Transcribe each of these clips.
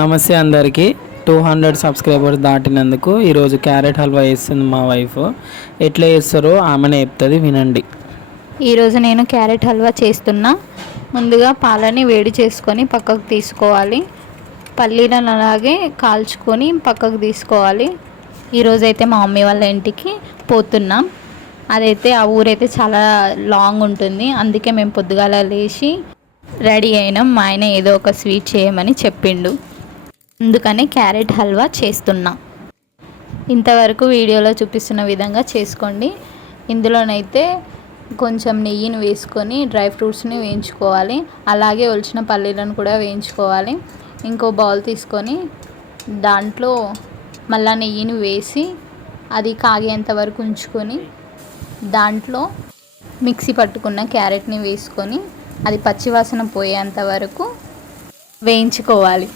నమస్తే అందరికీ. 200 సబ్స్క్రైబర్స్ దాటినందుకు ఈరోజు క్యారెట్ హల్వా వేస్తుంది మా వైఫ్. ఎట్లా చేస్తారో ఆమెనే చెప్తుంది, వినండి. ఈరోజు నేను క్యారెట్ హల్వా చేస్తున్నా. ముందుగా పాలని వేడి చేసుకొని పక్కకు తీసుకోవాలి. పల్లీలను అలాగే కాల్చుకొని పక్కకు తీసుకోవాలి. ఈరోజైతే మా మమ్మీ వాళ్ళ ఇంటికి పోతున్నాం. అదైతే ఆ ఊరైతే చాలా లాంగ్ ఉంటుంది, అందుకే మేము పొద్దుగాల లేచి రెడీ అయినాం. మా ఆయన ఏదో ఒక స్వీట్ చేయమని చెప్పిండు, అందుకనే క్యారెట్ హల్వా చేస్తున్నా. ఇంతవరకు వీడియోలో చూపిస్తున్న విధంగా చేసుకోండి. ఇందులోనైతే కొంచెం నెయ్యిని వేసుకొని డ్రై ఫ్రూట్స్ని వేయించుకోవాలి. అలాగే ఒలిచిన పల్లీలను కూడా వేయించుకోవాలి. ఇంకో బౌల్ తీసుకొని దాంట్లో మళ్ళీ నెయ్యిని వేసి అది కాగేంత వరకు ఉంచుకొని దాంట్లో మిక్సీ పట్టుకున్న క్యారెట్ని వేసుకొని అది పచ్చివాసన పోయేంత వరకు వేయించుకోవాలి.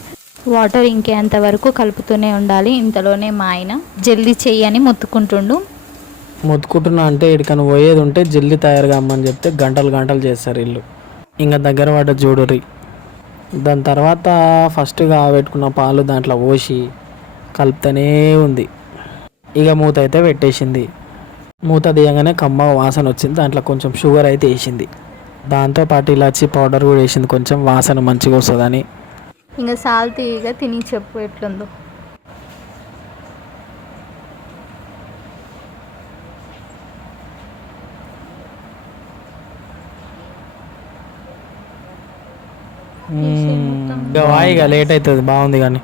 వాటర్ ఇంకేంత వరకు కలుపుతూనే ఉండాలి. ఇంతలోనే మా ఆయన జల్దీ చెయ్యని మొత్తుకుంటున్నా అంటే ఇక్కడికని పోయేది ఉంటే జల్దీ తయారు కామని చెప్తే గంటలు గంటలు చేస్తారు వీళ్ళు. ఇంకా దగ్గర పడ్డ చూడుర్రి. దాని తర్వాత ఫస్ట్గా పెట్టుకున్న పాలు దాంట్లో పోసి కలుపుతూనే ఉంది. ఇక మూత అయితే పెట్టేసింది. మూత తీయగానే కమ్మ వాసన వచ్చింది. దాంట్లో కొంచెం షుగర్ అయితే వేసింది. దాంతోపాటు ఇలాచి పౌడర్ కూడా వేసింది, కొంచెం వాసన మంచిగా వస్తుందని. ఇంకా సాల్తీగా తిని చెప్పు ఎట్లుందో. ఇక వాయిగా లేట్ అవుతుంది, బాగుంది కానీ